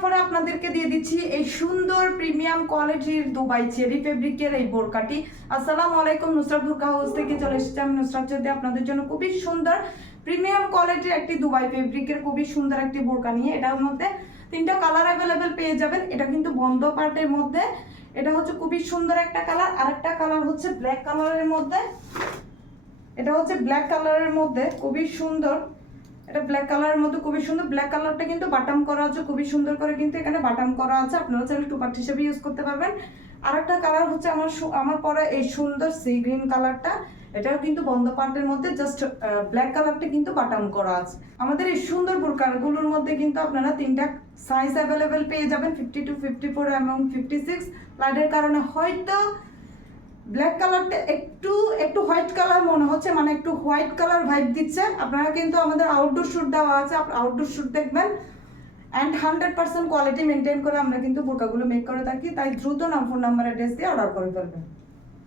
অফারে আপনাদেরকে দিয়ে দিচ্ছি এই সুন্দর প্রিমিয়াম কোয়ালিটির দুবাই চেরি ফেব্রিকের এই বোরকাটি। আসসালামু আলাইকুম, নুসরাত বোরকা হাউস থেকে চলে এসেছি আমি নুসরাত যদি আপনাদের জন্য খুবই সুন্দর প্রিমিয়াম কোয়ালিটির একটি দুবাই ফেব্রিকের খুবই সুন্দর একটি বোরকা নিয়ে। এটার মধ্যে তিনটা কালার অ্যাভেলেবেল পেয়ে যাবেন। এটা কিন্তু বন্ধ পার্টের মধ্যে, এটা হচ্ছে খুবই সুন্দর একটা কালার। আরেকটা কালার হচ্ছে ব্ল্যাক কালারের মধ্যে, এটা হচ্ছে ব্ল্যাক কালারের মধ্যে খুবই সুন্দর। এটা ব্ল্যাক কালারের মধ্যে খুবই সুন্দর। ব্ল্যাক কালারটা কিন্তু বাটাম করা আছে, খুবই সুন্দর করে কিন্তু এখানে বাটাম করা আছে। আপনারা চাইলে টু পার্ট হিসেবে ইউজ করতে পারবেন। আরেকটা কালার হচ্ছে আমার পরে এই সুন্দর সি গ্রিন কালারটা, এটাও কিন্তু বন্ধ পার্টের মধ্যে জাস্ট ব্ল্যাক কালারটা কিন্তু বাটাম করা আছে। আমাদের এই সুন্দর বোরকাগুলোর মধ্যে কিন্তু আপনারা তিনটা সাইজ অ্যাভেলেবেল পেয়ে যাবেন, 52, 54 এবং 56। লাইটের কারণে হয়তো ব্ল্যাক কালারটা একটু হোয়াইট কালার মনে হচ্ছে, মানে একটু হোয়াইট কালার ভাইব দিচ্ছে। আপনারা কিন্তু আমাদের আউটডোর শ্যুট দেওয়া আছে, আউটডোর শ্যুট দেখবেন। অ্যান্ড 100% কোয়ালিটি মেনটেন করে আমরা কিন্তু বোরকাগুলো মেক করে থাকি, তাই দ্রুত ফোন নাম্বার অ্যাড্রেস দিয়ে অর্ডার করে ফেলবেন।